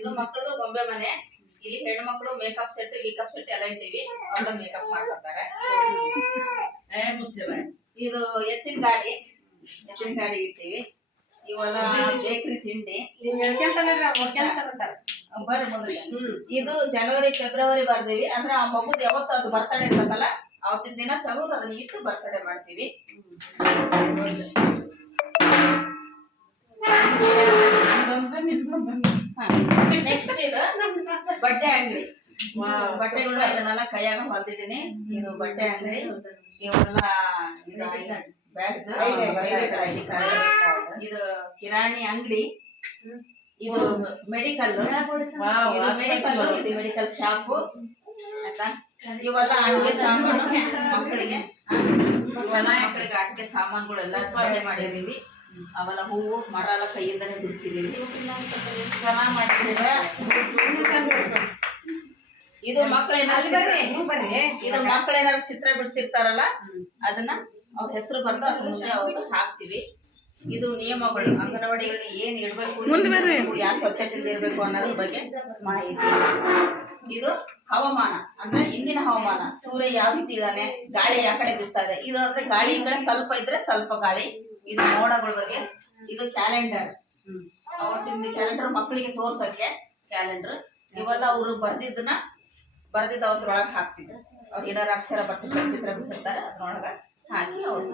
ಇದು ಮಕ್ಕಳದು ಗೊಂಬೆ ಮನೆ. ಇಲ್ಲಿ ಹೆಣ್ಣು ಮಕ್ಕಳು ಮೇಕಪ್ ಸೆಟ್ ಗೀಕಪ್ ಸೆಟ್ ಎಲ್ಲ ಇಟ್ಟಿವಿ. ಅವ್ರ ಮೇಕಪ್ ಮಾಡ್ಕೊತಾರೆ. ಇದು ಎತ್ತಿನ ಗಾಡಿ ಇಟ್ಟಿವಿ. ಇವೆಲ್ಲ ಬೇಕರಿ ತಿಂಡಿ ಬರ್ರಿ ಮುಂದೆ. ಇದು ಜನವರಿ ಫೆಬ್ರವರಿ ಬರ್ದೀವಿ. ಅಂದ್ರೆ ಆ ಮಗುದ್ ಯಾವತ್ತು ಅದು ಬರ್ತಡೇ ಇರ್ತದಲ್ಲ ಅವತ್ತಿನ ದಿನ ತಗೋದು ಅದನ್ನ ಇಟ್ಟು ಬರ್ತಡೇ ಮಾಡ್ತೀವಿ. ನೆಕ್ಸ್ಟ್ ಇದು ಬಟ್ಟೆ ಅಂಗಡಿ. ಬಟ್ಟೆಗಳು ಇದನ್ನೆಲ್ಲ ಕೈಯಾಗ ಹೊಲ್ದಿದ್ದೀನಿ. ಇದು ಬಟ್ಟೆ ಅಂಗಡಿ. ಇವೆಲ್ಲ ಇದು ಕಿರಾಣಿ ಅಂಗಡಿ. ಇದು ಮೆಡಿಕಲ್ ಇದು ಮೆಡಿಕಲ್ ಶಾಪ್ ಆಯ್ತಾ. ಇವೆಲ್ಲ ಅಡುಗೆ ಸಾಮಾನು ಮಕ್ಕಳಿಗೆ ಅಡುಗೆ ಸಾಮಾನುಗಳೆಲ್ಲ ಬಟ್ಟೆ ಮಾಡಿದೀವಿ. ಅವೆಲ್ಲ ಹೂವು ಮರ ಎಲ್ಲ ಕೈಯಿಂದನೇ ಬಿಡಿಸಿದೀವಿ. ಚೆನ್ನಾಗಿ ಮಾಡಿದ್ದೀವಿ. ಇದು ಮಕ್ಕಳೇನಾದ್ರು ಚಿತ್ರ ಬಿಡಿಸಿರ್ತಾರಲ್ಲ ಅದನ್ನ ಅವ್ರ ಹೆಸರು ಬಂದು ಅದ್ರ ಮುಂದೆ ಅವ್ರಿಗೆ ಹಾಕ್ತಿವಿ. ಇದು ನಿಯಮಗಳು, ಅಂಗನವಾಡಿಗಳಲ್ಲಿ ಏನ್ ಇಡ್ಬೇಕು, ಯಾವ ಸ್ವಚ್ಛತೆಯಿಂದ ಇರ್ಬೇಕು ಅನ್ನೋದ್ರ ಬಗ್ಗೆ ಮಾಹಿತಿ. ಇದು ಹವಾಮಾನ ಅಂದ್ರೆ ಇಂದಿನ ಹವಾಮಾನ, ಸೂರ್ಯ ಯಾವ ರೀತಿ ಇದ್ದಾನೆ, ಗಾಳಿ ಯಾವ ಕಡೆ ಬೀಸ್ತಾ ಇದೆ. ಇದು ಅಂದ್ರೆ ಗಾಳಿ ಈ ಕಡೆ ಸ್ವಲ್ಪ ಇದ್ರೆ ಸ್ವಲ್ಪ ಗಾಳಿ. ಇದು ಮೋಡಗಳ ಬಗ್ಗೆ. ಇದು ಕ್ಯಾಲೆಂಡರ್, ಅವತ್ತಿನ ಕ್ಯಾಲೆಂಡರ್ ಮಕ್ಕಳಿಗೆ ತೋರ್ಸಕ್ಕೆ ಕ್ಯಾಲೆಂಡರ್. ಇವೆಲ್ಲ ಅವರು ಬರ್ದಿದ್ದನ್ನ ಅವತ್ರೊಳಗೆ ಹಾಕ್ತಿದ್ರು. ಅವ್ರು ಏನಾರು ಅಕ್ಷರ ಬರ್ಸಿರ್ತಾರೆ, ಚಿತ್ರ ಬಿಡಿಸಿರ್ತಾರೆ, ಅದ್ರೊಳಗೆ ಹಾಕಿ ಅವ್ರು